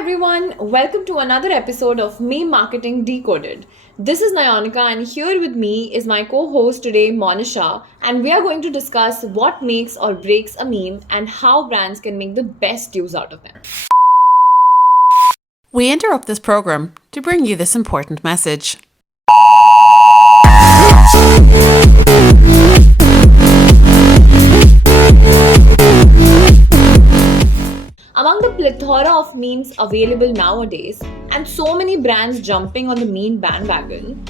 everyone, welcome to another episode of Me Marketing Decoded. This is Nayonika, and here with me is my co host today, Monisha, and we are going to discuss what makes or breaks a meme and how brands can make the best use out of them. We interrupt this program to bring you this important message. Among the plethora of memes available nowadays, and so many brands jumping on the meme bandwagon,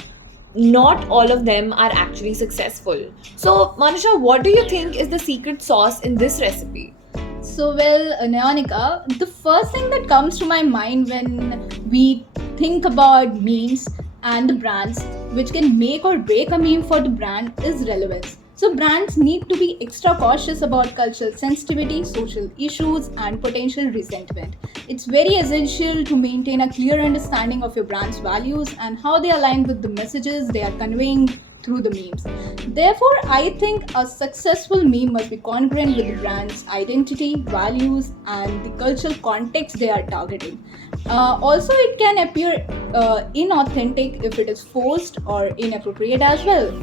not all of them are actually successful. So, Manisha, what do you think is the secret sauce in this recipe? Neonica, the first thing that comes to my mind when we think about memes and the brands which can make or break a meme for the brand is relevance. So, brands need to be extra cautious about cultural sensitivity, social issues, and potential resentment. It's very essential to maintain a clear understanding of your brand's values and how they align with the messages they are conveying through the memes. Therefore, I think a successful meme must be congruent with the brand's identity, values, and the cultural context they are targeting. Also, it can appear inauthentic if it is forced or inappropriate as well.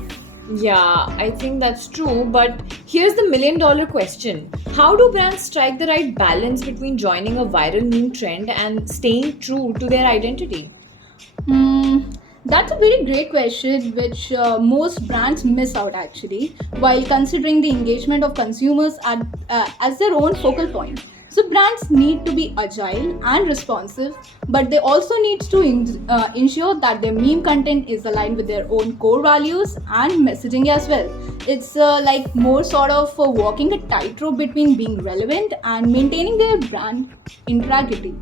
Yeah, I think that's true. But here's the $1,000,000 question. How do brands strike the right balance between joining a viral meme trend and staying true to their identity? Hmm, that's a very great question, which most brands miss out actually, while considering the engagement of consumers as their own focal point. So brands need to be agile and responsive, but they also need to ensure that their meme content is aligned with their own core values and messaging as well. It's like more sort of walking a tightrope between being relevant and maintaining their brand integrity.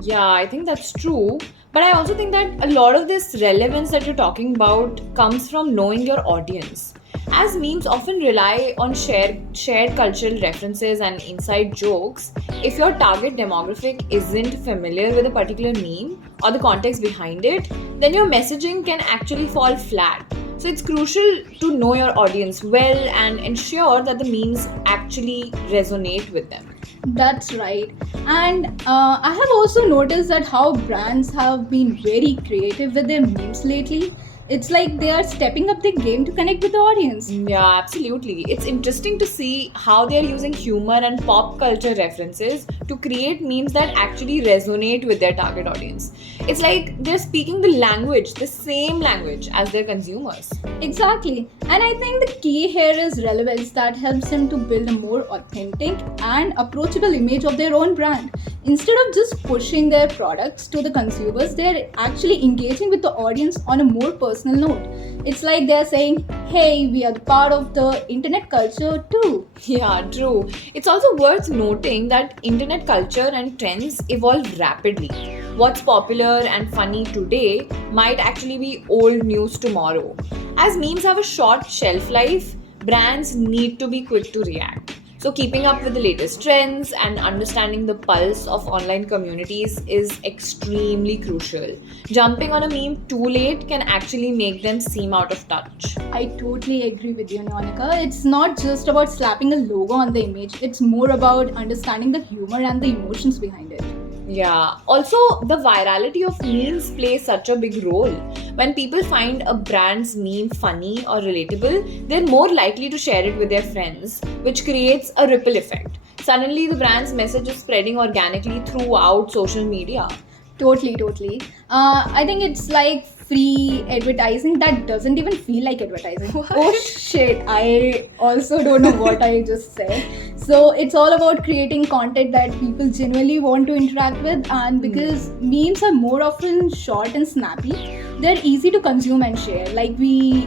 Yeah, I think that's true. But I also think that a lot of this relevance that you're talking about comes from knowing your audience. As memes often rely on shared cultural references and inside jokes, if your target demographic isn't familiar with a particular meme or the context behind it, then your messaging can actually fall flat. So it's crucial to know your audience well and ensure that the memes actually resonate with them. That's right. And I have also noticed that how brands have been very creative with their memes lately. It's like they are stepping up their game to connect with the audience. Yeah, absolutely. It's interesting to see how they're using humor and pop culture references to create memes that actually resonate with their target audience. It's like they're speaking the same language as their consumers. Exactly. And I think the key here is relevance that helps them to build a more authentic and approachable image of their own brand. Instead of just pushing their products to the consumers, they're actually engaging with the audience on a more personal note. It's like they're saying, hey, we are the part of the internet culture too. Yeah, true. It's also worth noting that internet culture and trends evolve rapidly. What's popular and funny today might actually be old news tomorrow. As memes have a short shelf life, brands need to be quick to react. So, keeping up with the latest trends and understanding the pulse of online communities is extremely crucial. Jumping on a meme too late can actually make them seem out of touch. I totally agree with you, Monica. It's not just about slapping a logo on the image, it's more about understanding the humor and the emotions behind it. Yeah. Also, the virality of memes plays such a big role. When people find a brand's meme funny or relatable, they're more likely to share it with their friends, which creates a ripple effect. Suddenly, the brand's message is spreading organically throughout social media. Totally. I think it's like free advertising that doesn't even feel like advertising. What? Oh shit, I also don't know what I just said. So it's all about creating content that people genuinely want to interact with, and because memes are more often short and snappy, they're easy to consume and share. Like we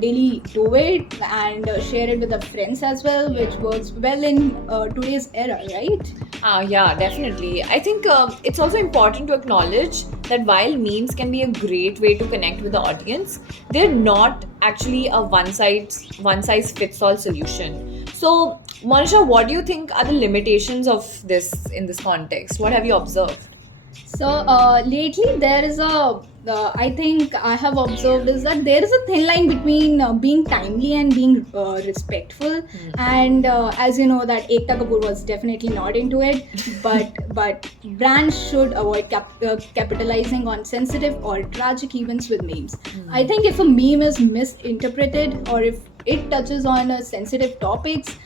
daily do it and share it with our friends as well, which works well in today's era, right? Yeah, definitely. I think it's also important to acknowledge that while memes can be a great way to connect with the audience, they're not actually a one size fits all solution. So, Monisha, what do you think are the limitations of this in this context? What have you observed? So lately there is I think I have observed is that there is a thin line between being timely and being respectful. And as you know that Ekta Kapoor was definitely not into it, but brands should avoid capitalizing on sensitive or tragic events with memes. I think if a meme is misinterpreted or if it touches on sensitive topics,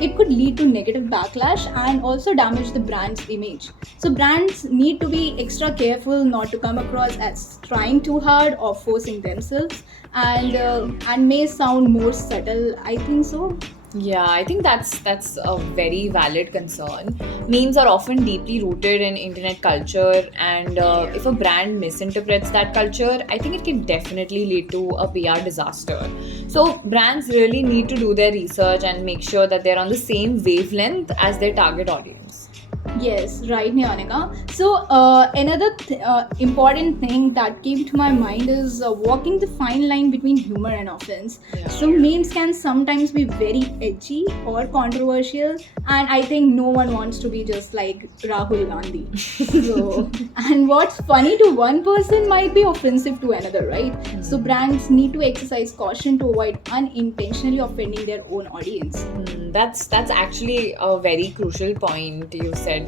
it could lead to negative backlash and also damage the brand's image. So brands need to be extra careful not to come across as trying too hard or forcing themselves, and may sound more subtle. I think so. Yeah, I think that's a very valid concern. Memes are often deeply rooted in internet culture, and if a brand misinterprets that culture, I think it can definitely lead to a PR disaster. So brands really need to do their research and make sure that they're on the same wavelength as their target audience. Yes, right, Nianika. So, another important thing that came to my mind is walking the fine line between humor and offense. Yeah. So, memes can sometimes be very edgy or controversial, and I think no one wants to be just like Rahul Gandhi. So, and what's funny to one person might be offensive to another, right? So, brands need to exercise caution to avoid unintentionally offending their own audience. That's actually a very crucial point you said,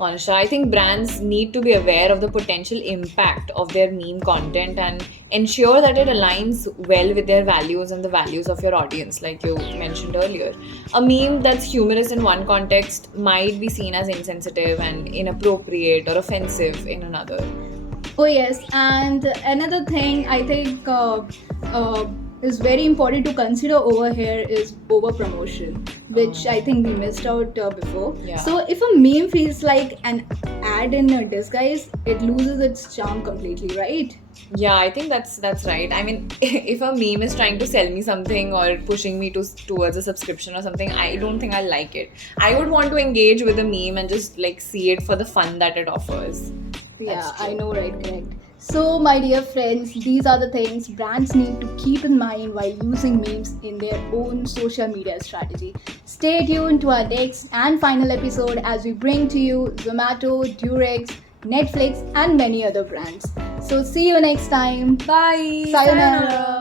Monisha. I think brands need to be aware of the potential impact of their meme content and ensure that it aligns well with their values and the values of your audience, like you mentioned earlier. A meme that's humorous in one context might be seen as insensitive and inappropriate or offensive in another. Oh yes, and another thing I think is very important to consider over here is over promotion, which I think we missed out before. Yeah. So if a meme feels like an ad in a disguise, it loses its charm completely, right? Yeah, I think that's right. I mean, if a meme is trying to sell me something or pushing me towards a subscription or something, I don't think I like it. I would want to engage with a meme and just like see it for the fun that it offers. Yeah, That's true. I know, right? Correct. So, my dear friends, these are the things brands need to keep in mind while using memes in their own social media strategy. Stay tuned to our next and final episode as we bring to you Zomato, Durex, Netflix, and many other brands. So, see you next time. Bye. Sayonara.